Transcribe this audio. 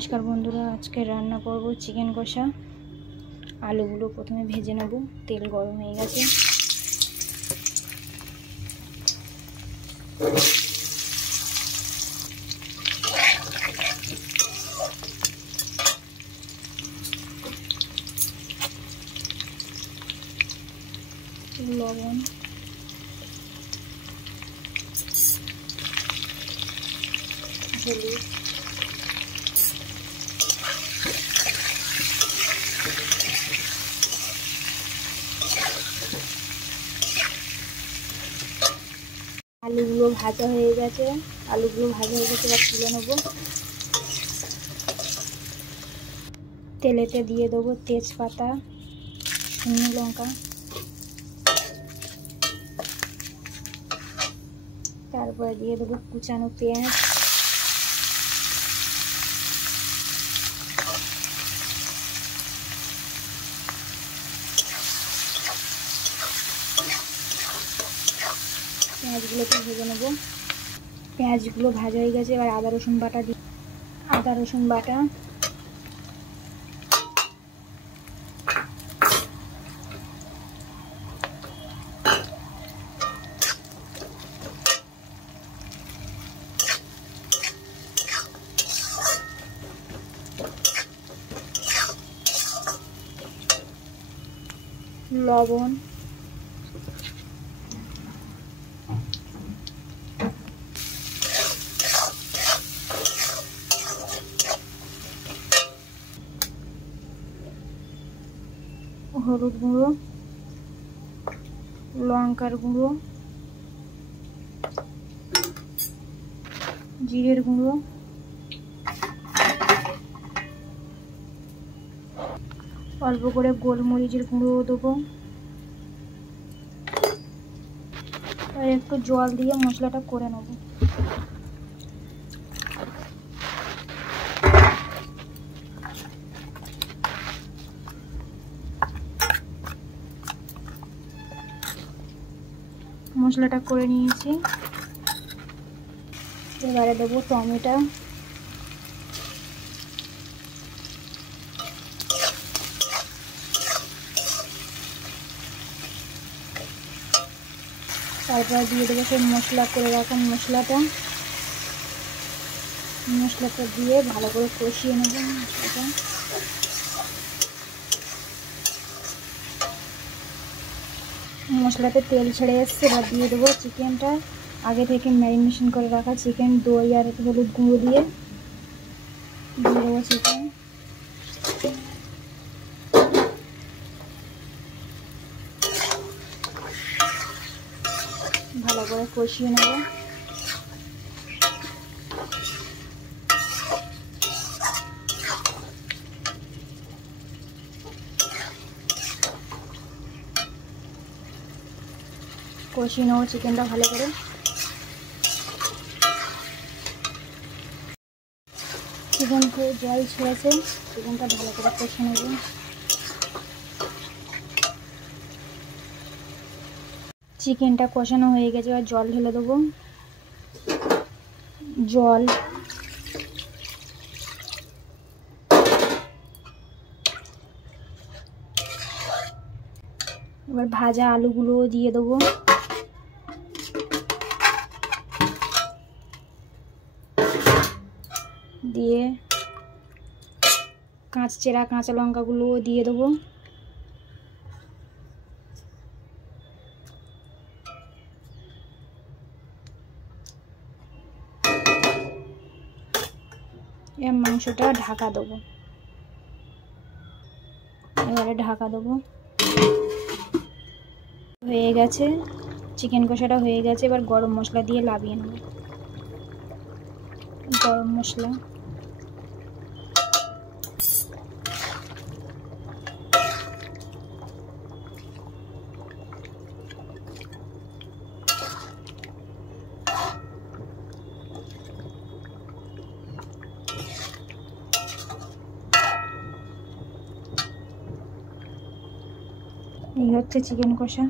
नमस्कार बंधुरा आज के रान्ना करब चिकेन कषा। आलूगुलो प्रथमे भेजे नेब। तेल गरम हो गेছে। लवण हलुद आलूगुलो भाजा हो गेছে। आलूगुलो भाजा हो गेছে, এবার তুলে নেব। তেলেতে দিয়ে দেবো তেজপাতা, শুকনো লঙ্কা, তারপরে দিয়ে দেবো কুচানো পেঁয়াজ, পেঁয়াজগুলোকে ভেজে নেব। পেঁয়াজগুলো ভাজা হয়ে গেছে, এবার আদা রসুন বাটা দিই। আদা রসুন বাটা, লবণ, হলুদ গুঁড়ো, লঙ্কার গুঁড়ো, জিরের গুঁড়ো, অল্প করে গোলমরিচের গুঁড়ো দেবো। আর একটু জল দিয়ে মশলাটা করে নেব। মশলাটা করে নিয়েছি, এবারে দেবো টমেটো, তারপর দিয়ে দেবো সেই মশলা করে রাখা মশলাটা দিয়ে ভালো করে কষিয়ে নেব। মশলাতে তেল ছেড়ে এসছে, এবার দিয়ে দেবো চিকেনটা। আগে থেকে ম্যারিনেশন করে রাখা চিকেন, দই আর হলুদ গুঁড়ো দিয়ে দেবো চিকেন। ভালো করে কষিয়ে নেব। কষিয়ে নেব চিকেনটা ভালো করে। চিকেন জল ছেড়েছে, চিকেনটা ভালো করে কষিয়ে নেব। চিকেনটা কষানো হয়ে গেছে, এবার জল ঢেলে দেবো। জল, এবার ভাজা আলুগুলো দিয়ে দেবো। দিয়ে চেরা কাঁচা লঙ্কাগুলো দিয়ে দেবো। এবার মাংসটা ঢাকা দেবো। এবারে ঢাকা দেবো। হয়ে গেছে, চিকেন কষাটা হয়ে গেছে। এবার গরম মশলা দিয়ে লাভিয়ে নেব। গরম মশলা, এই হচ্ছে চিকেন কষা।